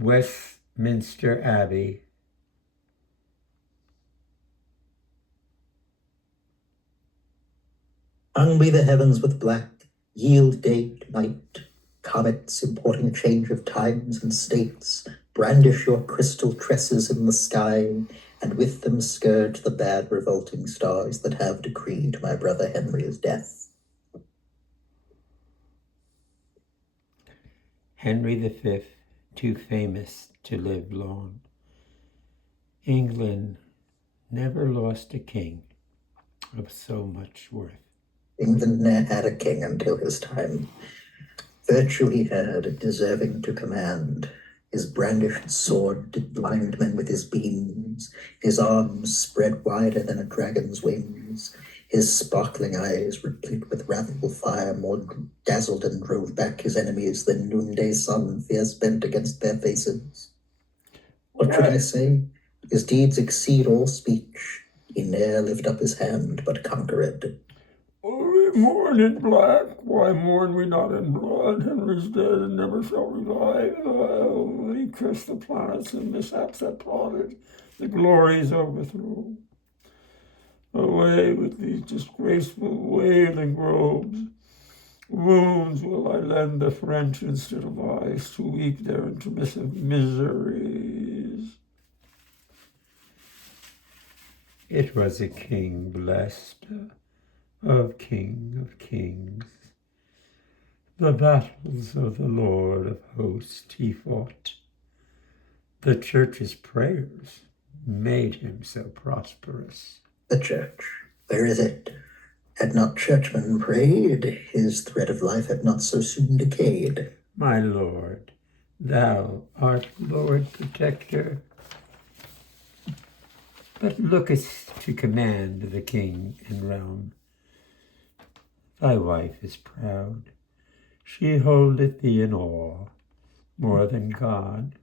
Westminster Abbey. Hung we the heavens with black, yield day to night. Comets importing change of times and states, brandish your crystal tresses in the sky, and with them scourge the bad revolting stars that have decreed my brother Henry's death. Henry V, too famous to live long. England never lost a king of so much worth. England ne'er had a king until his time. Virtue he had, deserving to command. His brandished sword did blind men with his beams, his arms spread wider than a dragon's wings, his sparkling eyes, replete with wrathful fire, more dazzled and drove back his enemies than noonday sun fierce bent against their faces. What should I say? His deeds exceed all speech. He ne'er lift up his hand, but conquered. We mourn in black, why mourn we not in blood? Henry's dead and never shall revive. We curse the planets and mishaps that plotted the glories overthrow. Away with these disgraceful wailing robes. Wounds will I lend the French instead of eyes to weep their intermissive miseries. It was a king blessed, of kings. The battles of the Lord of hosts he fought. The church's prayers made him so prosperous. The church, where is it? Had not churchmen prayed, his thread of life had not so soon decayed. My Lord, thou art Lord Protector, but lookest to command the king and realm. Thy wife is proud, she holdeth thee in awe, more than God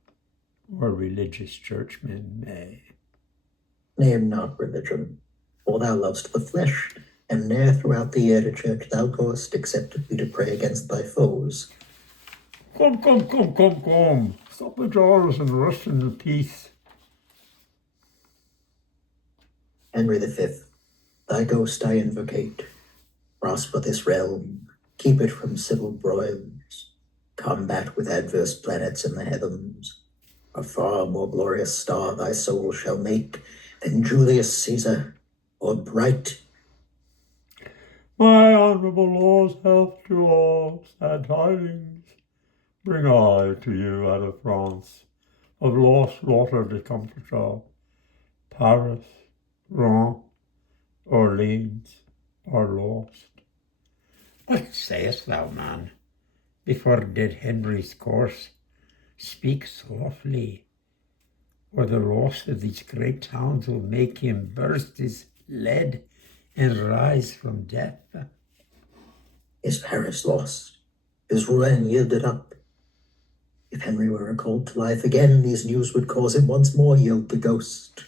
or religious churchmen may. Name not religion, for thou lovest the flesh, and ne'er throughout the year to church thou goest, except it be to pray against thy foes. Come, stop the jars and rest in peace. Henry V, thy ghost I invocate. Prosper this realm, keep it from civil broils, combat with adverse planets in the heavens. A far more glorious star thy soul shall make than Julius Caesar or bright. My honourable lord's health to all, sad tidings bring I to you out of France, of lost slaughter discomfiture. Paris, Rouen, Orleans are lost. What sayest thou, man, before dead Henry's corse? Speak softly, or the loss of these great towns will make him burst his lead and rise from death. Is Paris lost? Is Rouen yielded up? If Henry were recalled to life again, these news would cause him once more yield the ghost.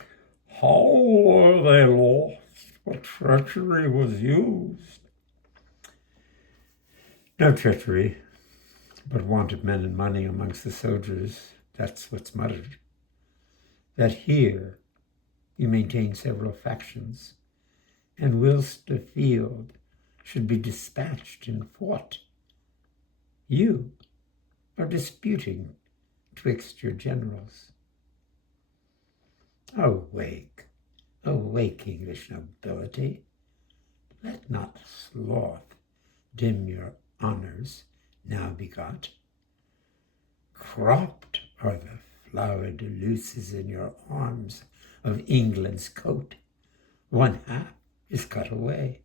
How are they lost? What treachery was used? No treachery, but want of men and money amongst the soldiers. That's what's muttered. That here you maintain several factions, and whilst the field should be dispatched and fought, you are disputing twixt your generals. Awake, awake, English nobility. Let not sloth dim your honours now begot. Cropped are the flowered luces in your arms of England's coat. One half is cut away.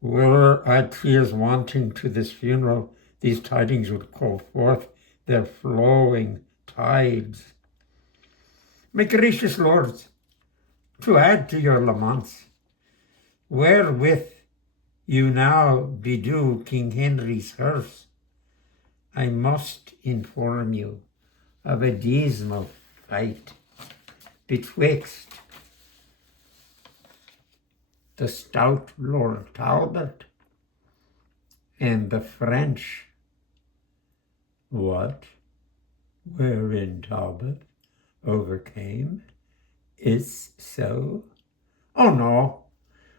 Were our tears wanting to this funeral, these tidings would call forth their flowing tides. My gracious lords, to add to your laments, wherewith you now bedew King Henry's hearse, I must inform you of a dismal fight betwixt the stout Lord Talbot and the French What? Wherein Talbot overcame is so? Oh no,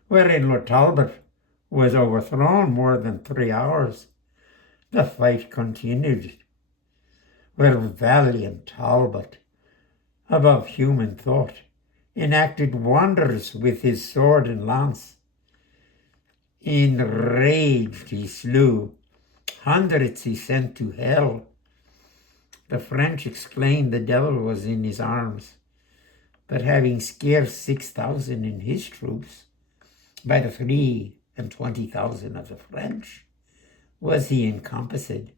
wherein Lord Talbot was overthrown more than 3 hours. The fight continued, where valiant Talbot, above human thought, enacted wonders with his sword and lance. Enraged he slew, hundreds he sent to hell. The French exclaimed the devil was in his arms, but having scarce 6,000 in his troops, by the 23,000 of the French, was he encompassed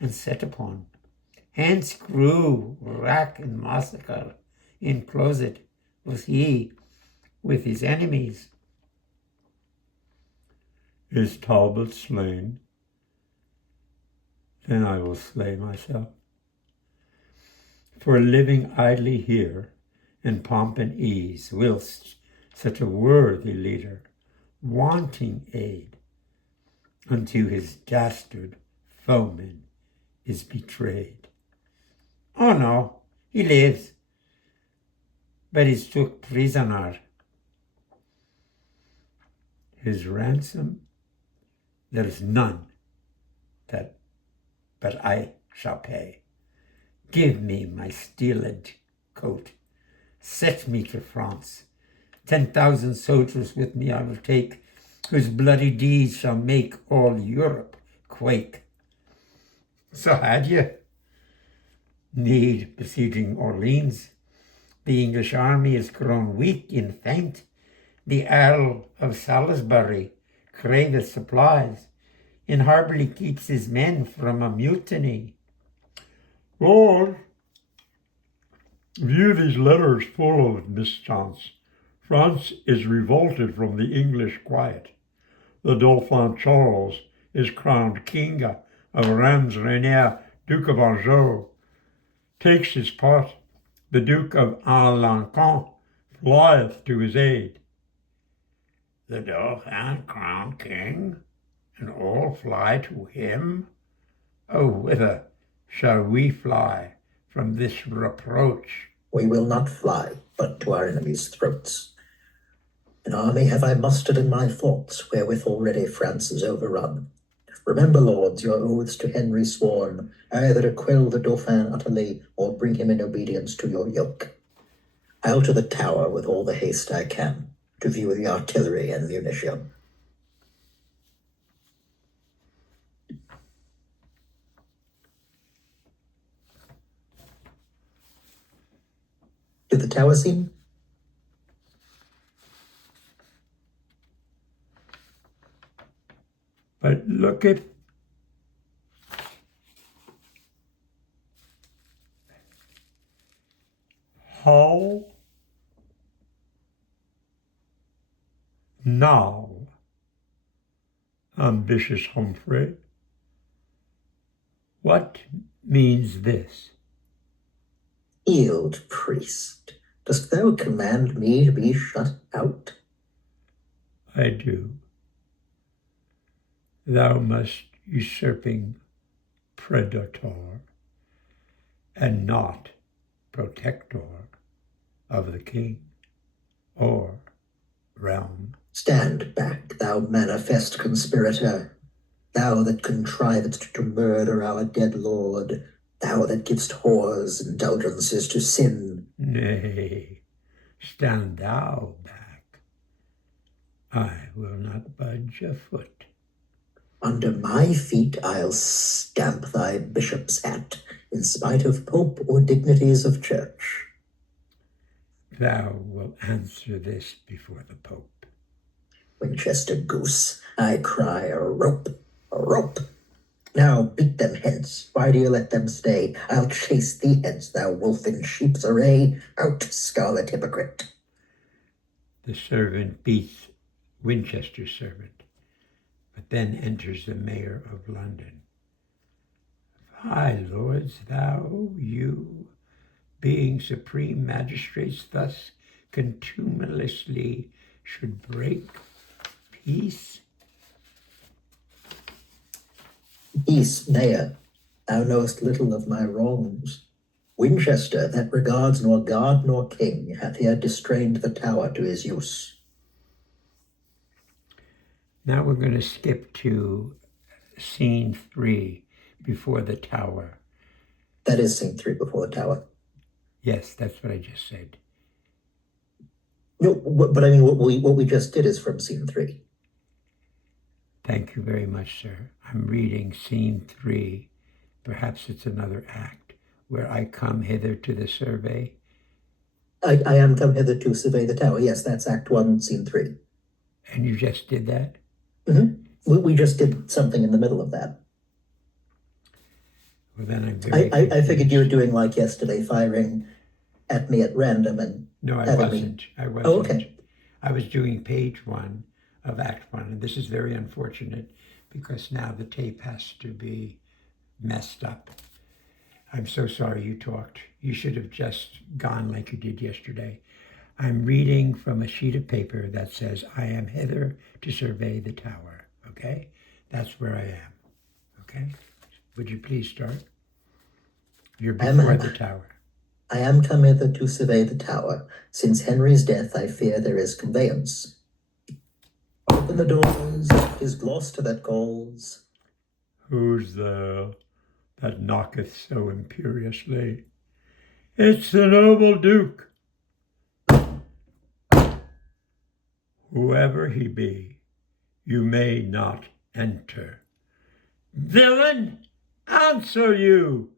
and set upon. Hence grew rack and massacre, enclosed was he with his enemies. Is Talbot slain? Then I will slay myself. For living idly here in pomp and ease, whilst such a worthy leader, wanting aid, unto his dastard foeman is betrayed. Oh no, he lives, but is took prisoner. His ransom there is none that but I shall pay. Give me my steeled coat, set me to France. 10,000 soldiers with me I will take, whose bloody deeds shall make all Europe quake. So had ye need besieging Orleans. The English army is grown weak and faint. The Earl of Salisbury craveth supplies, and hardly keeps his men from a mutiny. Lord, view these letters full of mischance. France is revolted from the English quiet. The Dauphin Charles is crowned king of Reims. Rainier, Duke of Anjou, takes his part. The Duke of Alençon flieth to his aid. The Dauphin crowned king, and all fly to him? Oh, whither shall we fly from this reproach? We will not fly, but to our enemies' throats. An army have I mustered in my thoughts, wherewith already France is overrun. Remember, lords, your oaths to Henry sworn, either to quell the Dauphin utterly, or bring him in obedience to your yoke. I'll to the tower with all the haste I can, to view the artillery and munition. To the tower scene? But look at how now, ambitious Humphrey, what means this? Yield, priest. Dost thou command me to be shut out? I do. Thou must usurping predator and not protector of the king or realm. Stand back, thou manifest conspirator, thou that contrivest to murder our dead lord, thou that givest whores indulgences to sin. Nay, stand thou back. I will not budge a foot. Under my feet I'll stamp thy bishop's hat, in spite of pope or dignities of church. Thou wilt answer this before the Pope. Winchester goose, I cry a rope, a rope. Now beat them hence, why do you let them stay? I'll chase thee hence, thou wolf in sheep's array. Out, scarlet hypocrite. The servant beats Winchester's servant, but then enters the mayor of London. Fie, lords, thou, you, being supreme magistrates, thus contumeliously should break peace? Peace, mayor. Thou knowest little of my wrongs. Winchester, that regards nor guard nor king, hath here distrained the tower to his use. Now we're going to skip to scene 3 before the tower. That is scene 3 before the tower. Yes, that's what I just said. No, but I mean, what we just did is from scene 3. Thank you very much, sir. I'm reading scene 3. Perhaps it's another act where I come hither to the survey. I am come hither to survey the tower. Yes, that's Act 1, Scene 3. And you just did that? Mm-hmm. We just did something in the middle of that. Well, then I'm very I figured you were doing like yesterday, firing at me at random and No, I having wasn't. me... I wasn't. Oh, okay. I was doing page 1 of Act 1, and this is very unfortunate because now the tape has to be messed up. I'm so sorry you talked. You should have just gone like you did yesterday. I'm reading from a sheet of paper that says, I am hither to survey the tower. Okay? That's where I am. Okay? Would you please start? You're before the tower. I am come hither to survey the tower. Since Henry's death, I fear there is conveyance. Open the doors, 'tis Gloucester that calls. Who's there that knocketh so imperiously? It's the noble Duke. Whoever he be, you may not enter. Villain, answer you,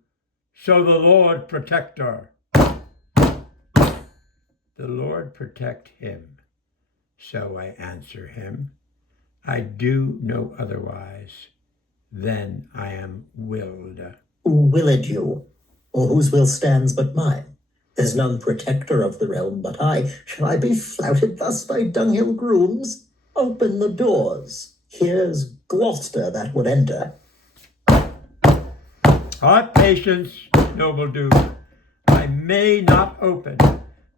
so the Lord Protector. The Lord protect him, so I answer him. I do no otherwise than I am willed. Who willed you? Or whose will stands but mine? There's none protector of the realm but I. Shall I be flouted thus by dunghill grooms? Open the doors. Here's Gloucester that would enter. Have patience, noble Duke. I may not open.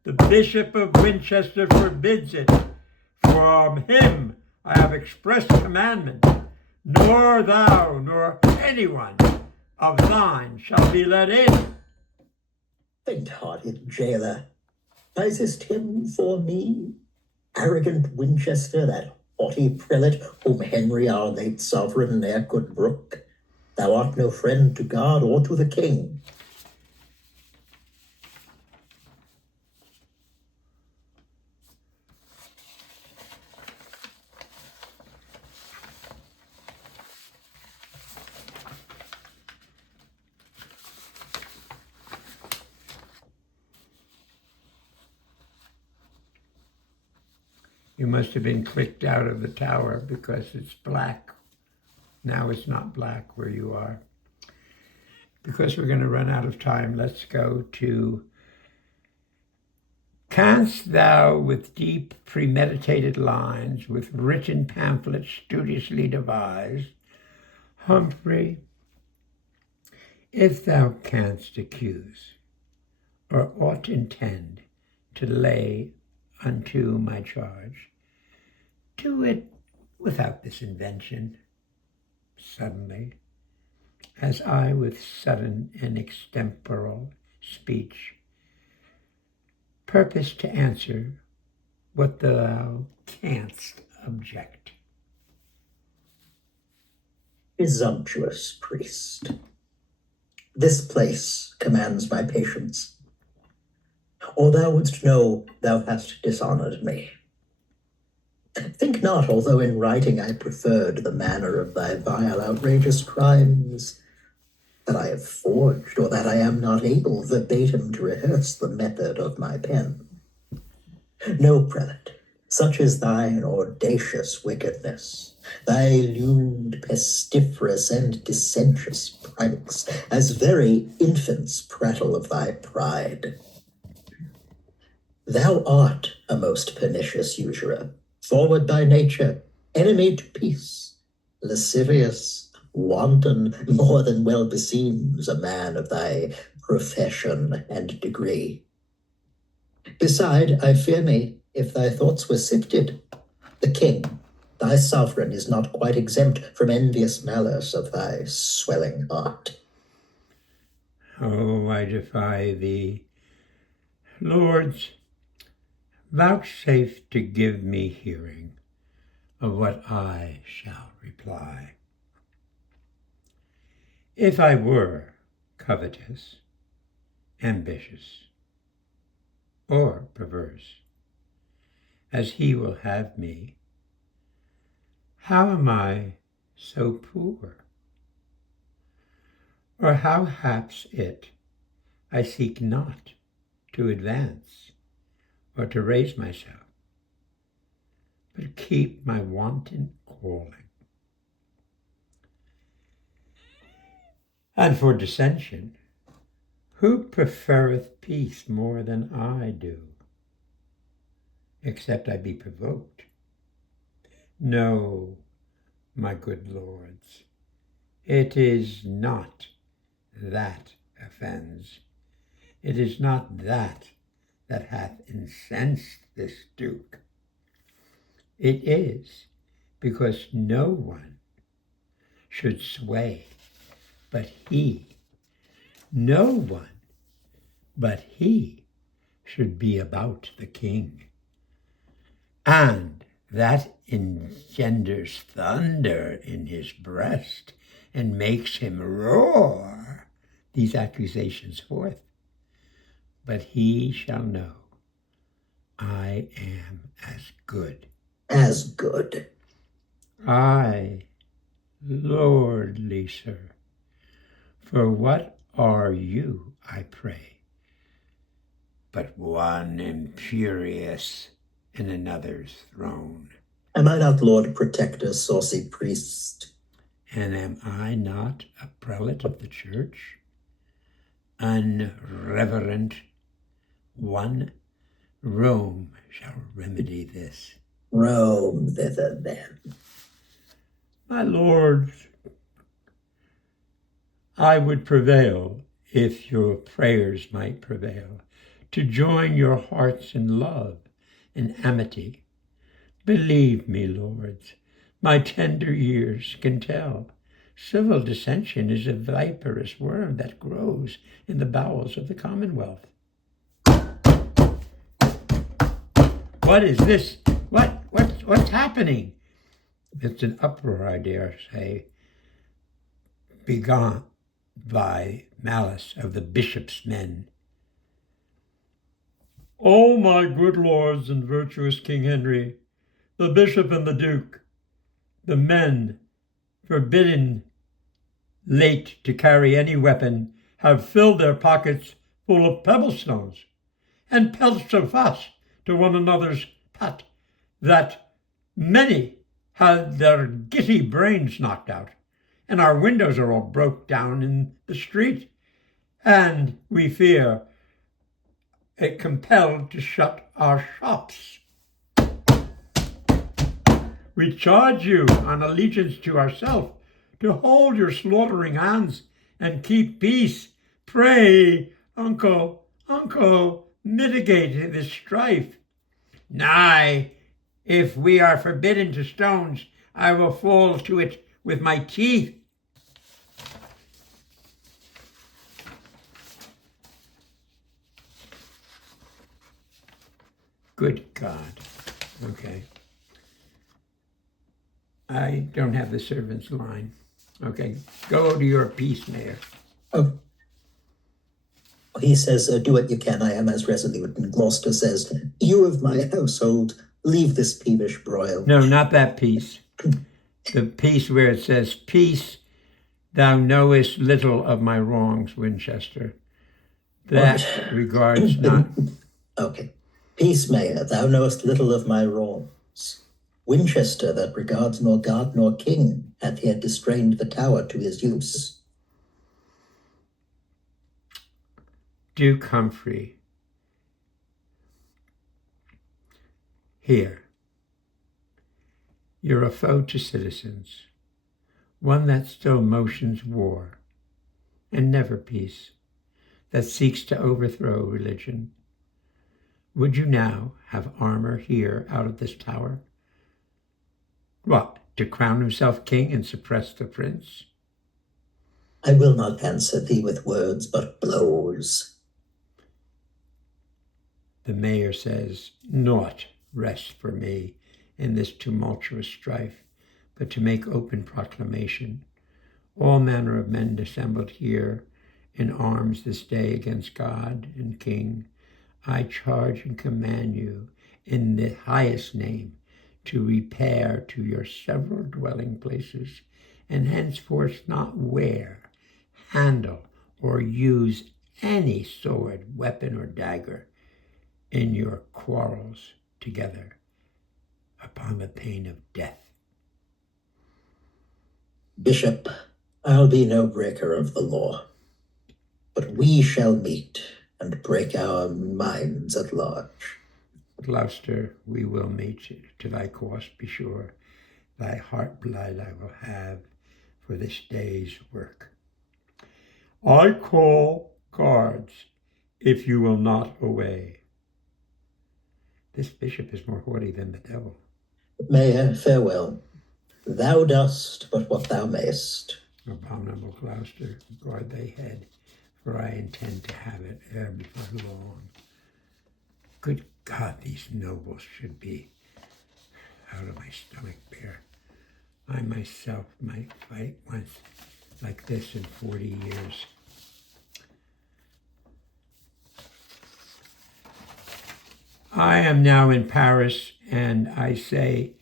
The Bishop of Winchester forbids it. From him I have express commandment. Nor thou, nor anyone of thine shall be let in. Faint-hearted jailer, prizest him for me? Arrogant Winchester, that haughty prelate, whom Henry our late sovereign ne'er could brook. Thou art no friend to God or to the king. You must have been clicked out of the tower because it's black. Now it's not black where you are. Because we're going to run out of time, let's go to, canst thou with deep premeditated lines, with written pamphlets studiously devised, Humphrey, if thou canst accuse, or aught intend to lay unto my charge, do it without this invention, suddenly, as I with sudden and extemporal speech purpose to answer what thou canst object. Presumptuous priest, this place commands my patience. Or thou wouldst know thou hast dishonored me. Think not, although in writing I preferred the manner of thy vile, outrageous crimes, that I have forged, or that I am not able verbatim to rehearse the method of my pen. No, prelate, such is thine audacious wickedness, thy lewd, pestiferous, and dissentious pranks, as very infants prattle of thy pride. Thou art a most pernicious usurer, forward by nature, enemy to peace, lascivious, wanton, more than well beseems a man of thy profession and degree. Beside, I fear me, if thy thoughts were sifted, the king, thy sovereign, is not quite exempt from envious malice of thy swelling heart. Oh, I defy thee. Lords, vouchsafe to give me hearing of what I shall reply. If I were covetous, ambitious, or perverse, as he will have me, how am I so poor? Or how haps it I seek not to advance or to raise myself, but keep my wanton calling? And for dissension, who preferreth peace more than I do, except I be provoked? No, my good lords, it is not that offends. It is not that hath incensed this Duke. It is because no one should sway but he. No one but he should be about the king. And that engenders thunder in his breast and makes him roar these accusations forth. But he shall know I am as good. As good. Aye, lordly sir. For what are you, I pray, but one imperious in another's throne? Am I not Lord Protector, saucy priest? And am I not a prelate of the church? Unreverent one, Rome shall remedy this. Rome thither then. My lords, I would prevail, if your prayers might prevail, to join your hearts in love and amity. Believe me, lords, my tender years can tell. Civil dissension is a viperous worm that grows in the bowels of the Commonwealth. What is this? What's happening? It's an uproar, I dare say, begun by malice of the bishop's men. O my good lords and virtuous King Henry, the bishop and the duke, the men forbidden late to carry any weapon, have filled their pockets full of pebblestones, and pelt so fast to one another's pat, that many had their giddy brains knocked out, and our windows are all broke down in the street, and we fear it compelled to shut our shops. We charge you on allegiance to ourselves to hold your slaughtering hands and keep peace. Pray, uncle, mitigate this strife. Nay, if we are forbidden to stones, I will fall to it with my teeth. Good God. Okay. I don't have the servant's line. Okay, go to your peace, Mayor. Oh. He says, do what you can, I am as resolute. And Gloucester says, you of my household, leave this peevish broil. No, not that piece. The piece where it says, peace, thou knowest little of my wrongs, Winchester. That regards not. Okay. Peace, Mayor, thou knowest little of my wrongs. Winchester, that regards nor guard nor king, hath yet distrained the tower to his use. Duke Humphrey, here, you're a foe to citizens, one that still motions war, and never peace, that seeks to overthrow religion. Would you now have armor here out of this tower? What, to crown himself king and suppress the prince? I will not answer thee with words, but blows. The mayor says, naught rests for me in this tumultuous strife, but to make open proclamation. All manner of men assembled here in arms this day against God and King. I charge and command you in the highest name to repair to your several dwelling places, and henceforth not wear, handle, or use any sword, weapon, or dagger in your quarrels together upon the pain of death. Bishop, I'll be no breaker of the law, but we shall meet and break our minds at large. Gloucester, we will meet to thy cost, be sure. Thy heart blood I will have for this day's work. I call guards, if you will not away. This bishop is more haughty than the devil. Mayor, farewell. Thou dost but what thou mayest. Abominable Gloucester, guard thy head, for I intend to have it ere before long. Good God, these nobles should be out of my stomach bare. I myself might fight once like this in 40 years. I am now in Paris, and I say,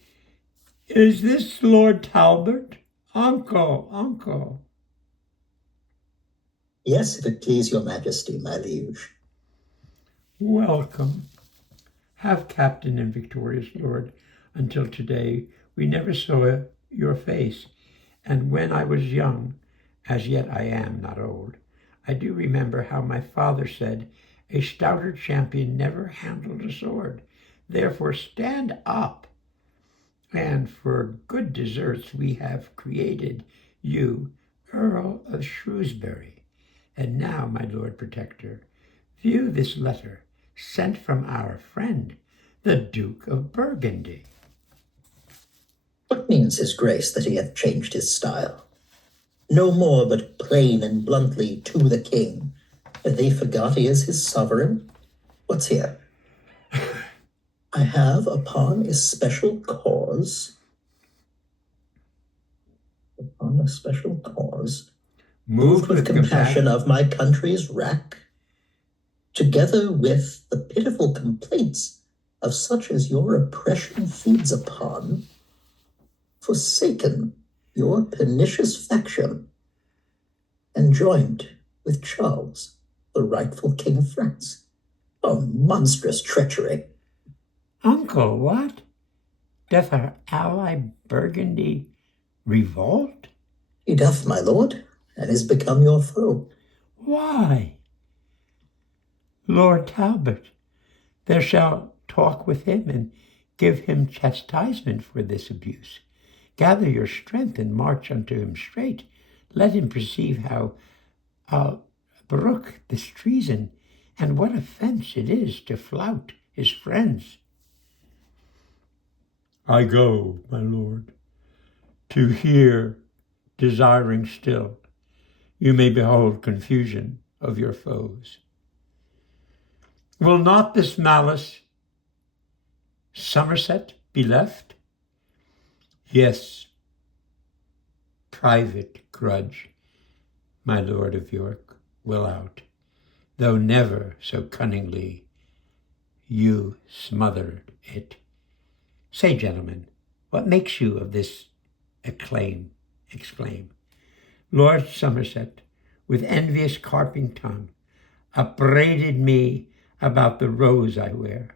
Is this Lord Talbot? Uncle. Yes, if it please your majesty, my liege. welcome. Have captain and victorious lord, until today we never saw your face, and when I was young, as yet I am not old, I do remember how my father said, a stouter champion never handled a sword. Therefore stand up. And for good deserts we have created you Earl of Shrewsbury. And now, my Lord Protector, view this letter sent from our friend, the Duke of Burgundy. What means his grace that he hath changed his style? No more but plain and bluntly to the king. Have they forgot he is his sovereign? What's here? I have upon a special cause, moved with compassion of my country's wrack, together with the pitiful complaints of such as your oppression feeds upon, forsaken your pernicious faction, and joined with Charles, the rightful King of France. Oh, monstrous treachery! Uncle, what? Doth our ally Burgundy revolt? He doth, my lord, and is become your foe. Why? Lord Talbot, there shall talk with him and give him chastisement for this abuse. Gather your strength and march unto him straight. Let him perceive how I'll brook this treason, and what offense it is to flout his friends. I go, my lord, to hear, desiring still, you may behold confusion of your foes. Will not this malice, Somerset, be left? Yes, private grudge, my Lord of York, will out, though never so cunningly you smothered it. Say, gentlemen, what makes you of this exclaim? Lord Somerset, with envious carping tongue, upbraided me about the rose I wear,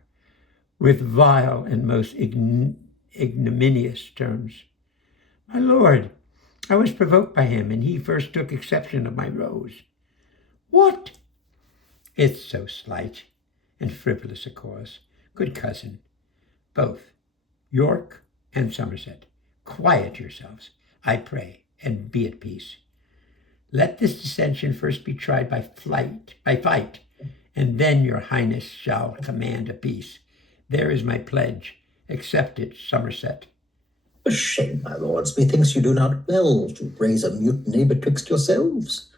with vile and most ignominious terms. My lord, I was provoked by him, and he first took exception of my rose. What? It's so slight and frivolous a cause. Good cousin, both York and Somerset, quiet yourselves, I pray, and be at peace. Let this dissension first be tried by fight, and then your highness shall command a peace. There is my pledge. Accept it, Somerset. A shame, my lords, methinks you do not well to raise a mutiny betwixt yourselves.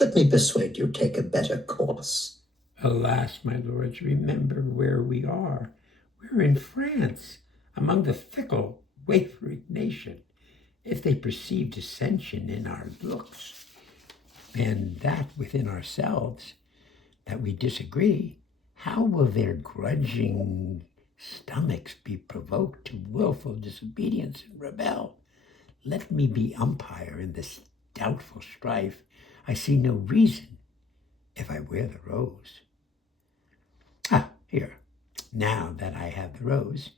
Let me persuade you take a better course. Alas, my lords, remember where we are. We're in France, among the fickle, wavering nation. If they perceive dissension in our looks, and that within ourselves, that we disagree, how will their grudging stomachs be provoked to willful disobedience and rebel? Let me be umpire in this doubtful strife. I see no reason if I wear the rose. Here, now that I have the rose,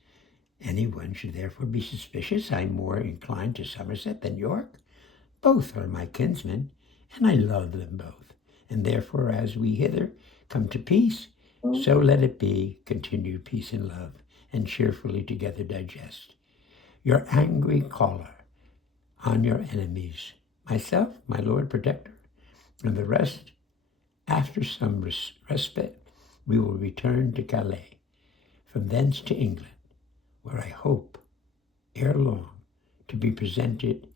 anyone should therefore be suspicious I'm more inclined to Somerset than York. Both are my kinsmen, and I love them both. And therefore, as we hither come to peace, so let it be, continued peace and love, and cheerfully together digest. Your angry choler on your enemies, myself, my Lord Protector, and the rest, after some respite, we will return to Calais, from thence to England, where I hope, ere long, to be presented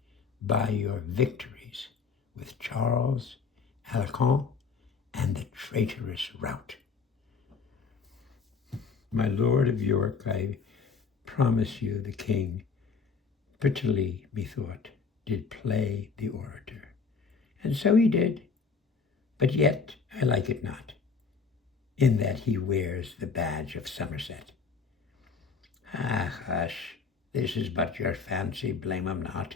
by your victories with Charles, Alençon, and the traitorous rout. My Lord of York, I promise you the king prettily, methought, did play the orator. And so he did, but yet I like it not, in that he wears the badge of Somerset. Hush, this is but your fancy, blame 'em not.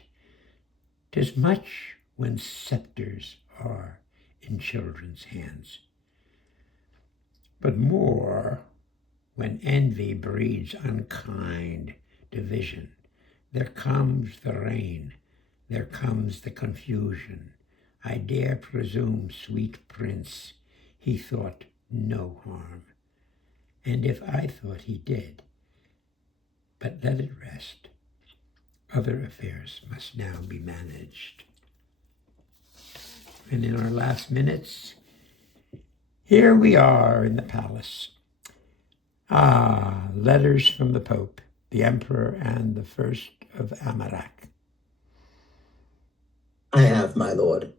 'Tis much when scepters are in children's hands, but more when envy breeds unkind division. There comes the reign, there comes the confusion. I dare presume, sweet prince, he thought no harm, and if I thought he did, but let it rest. Other affairs must now be managed. And in our last minutes, here we are in the palace. Letters from the Pope, the Emperor, and the First of Amarac. I have, my lord.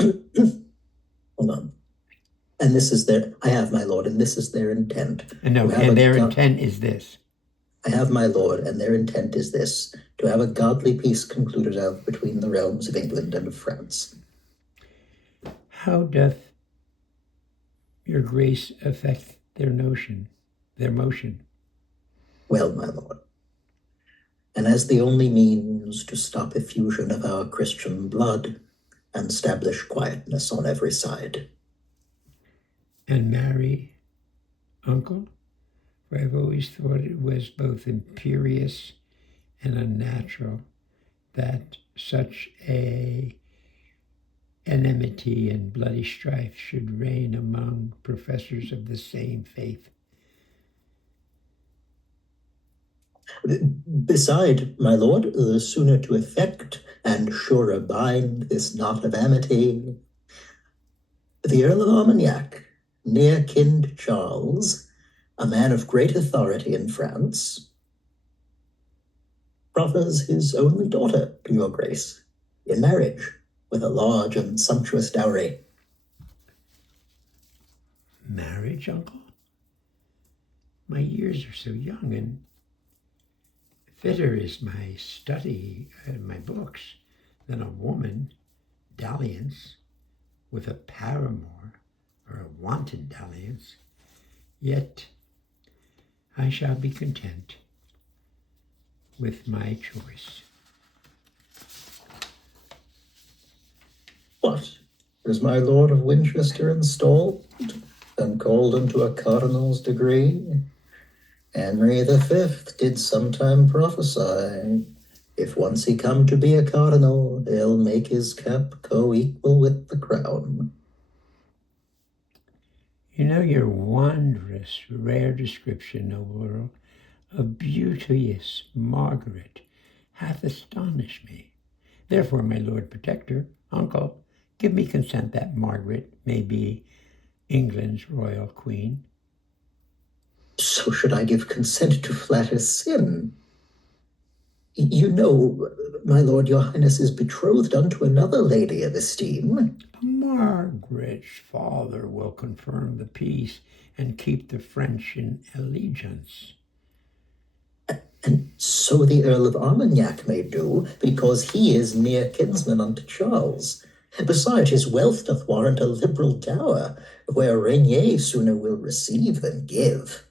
Hold on. And this is I have, my lord, and this is their intent. And their intent is this. I have, my lord, and their intent is this, to have a godly peace concluded of between the realms of England and of France. How doth your grace affect their motion? Well, my lord, and as the only means to stop effusion of our Christian blood and establish quietness on every side. And marry, uncle? For I've always thought it was both imperious and unnatural that such a enmity and bloody strife should reign among professors of the same faith. Beside, my lord, the sooner to effect and surer bind this knot of amity, the Earl of Armagnac, near kin to Charles, a man of great authority in France, proffers his only daughter to your grace in marriage with a large and sumptuous dowry. Marriage, uncle? My years are so young, and fitter is my study, my books, than a woman dalliance with a paramour or a wanton dalliance. Yet I shall be content with my choice. What? Is my lord of Winchester installed and called unto a cardinal's degree? Henry V did sometime prophesy, if once he come to be a cardinal, he'll make his cap co-equal with the crown. You know your wondrous, rare description, noble Earl, of beauteous Margaret hath astonished me. Therefore, my Lord Protector, uncle, give me consent that Margaret may be England's royal queen. So should I give consent to flatter sin? You know, my lord, your highness is betrothed unto another lady of esteem. Margaret's father will confirm the peace and keep the French in allegiance. And so the Earl of Armagnac may do, because he is near kinsman unto Charles. Beside, his wealth doth warrant a liberal dower, where Rainier sooner will receive than give.